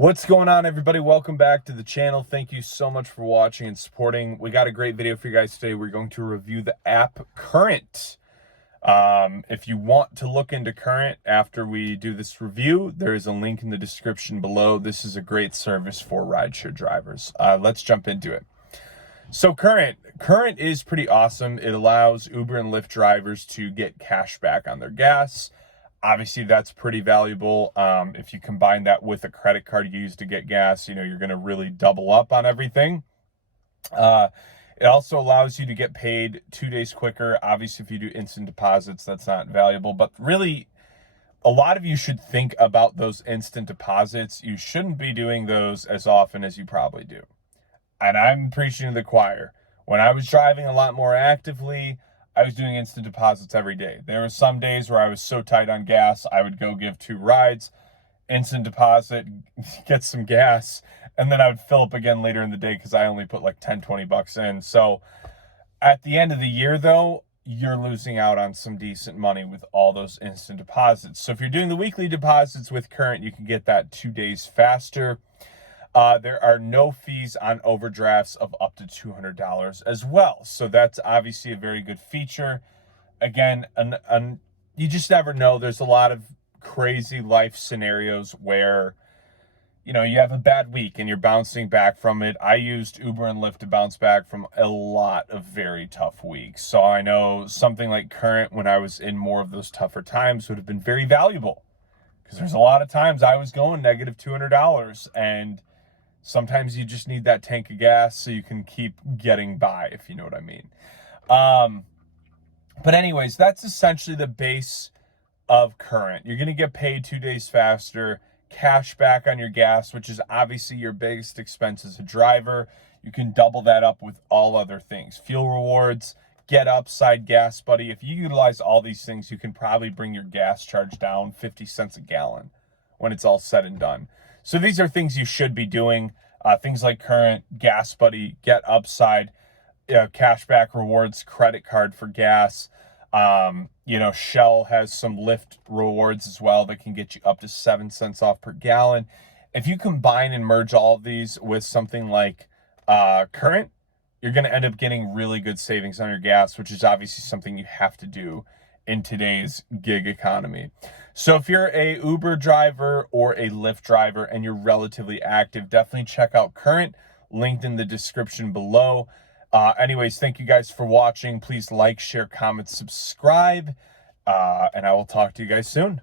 What's going on, everybody? Welcome back to the channel. Thank you so much for watching and supporting. We got a great video for you guys today. We're going to review the app Current. If you want to look into Current after we do this review, there is a link in the description below. This is a great service for rideshare drivers. Let's jump into it. So Current is pretty awesome. It allows Uber and Lyft drivers to get cash back on their gas. Obviously, that's pretty valuable. If you combine that with a credit card you use to get gas, you're going to really double up on everything. It also allows you to get paid 2 days quicker. Obviously, if you do instant deposits, that's not valuable. But really, a lot of you should think about those instant deposits. You shouldn't be doing those as often as you probably do. And I'm preaching to the choir. When I was driving a lot more actively, I was doing instant deposits every day. There were some days where I was so tight on gas, I would go give 2 rides, instant deposit, get some gas, and then I would fill up again later in the day because I only put like 10, 20 bucks in. So at the end of the year, though, you're losing out on some decent money with all those instant deposits. So if you're doing the weekly deposits with Current, you can get that 2 days faster. There are no fees on overdrafts of up to $200 as well. So that's obviously a very good feature. Again, you just never know. There's a lot of crazy life scenarios where, you have a bad week and you're bouncing back from it. I used Uber and Lyft to bounce back from a lot of very tough weeks. So I know something like Current, when I was in more of those tougher times, would have been very valuable. Because there's a lot of times I was going negative $200, and sometimes you just need that tank of gas so you can keep getting by, if you know what I mean. But anyways, that's essentially the base of Current. You're going to get paid 2 days faster, cash back on your gas, which is obviously your biggest expense as a driver. You can double that up with all other things. Fuel rewards, GetUpside Gas Buddy. If you utilize all these things, you can probably bring your gas charge down 50 cents a gallon when it's all said and done. So these are things you should be doing. Things like Current, Gas Buddy, GetUpside, cashback rewards, credit card for gas. Shell has some Lyft rewards as well that can get you up to 7 cents off per gallon. If you combine and merge all of these with something like Current, you're going to end up getting really good savings on your gas, which is obviously something you have to do in today's gig economy. So if you're a Uber driver or a Lyft driver and you're relatively active, definitely check out Current, linked in the description below. Anyways, thank you guys for watching. Please like, share, comment, subscribe, and I will talk to you guys soon.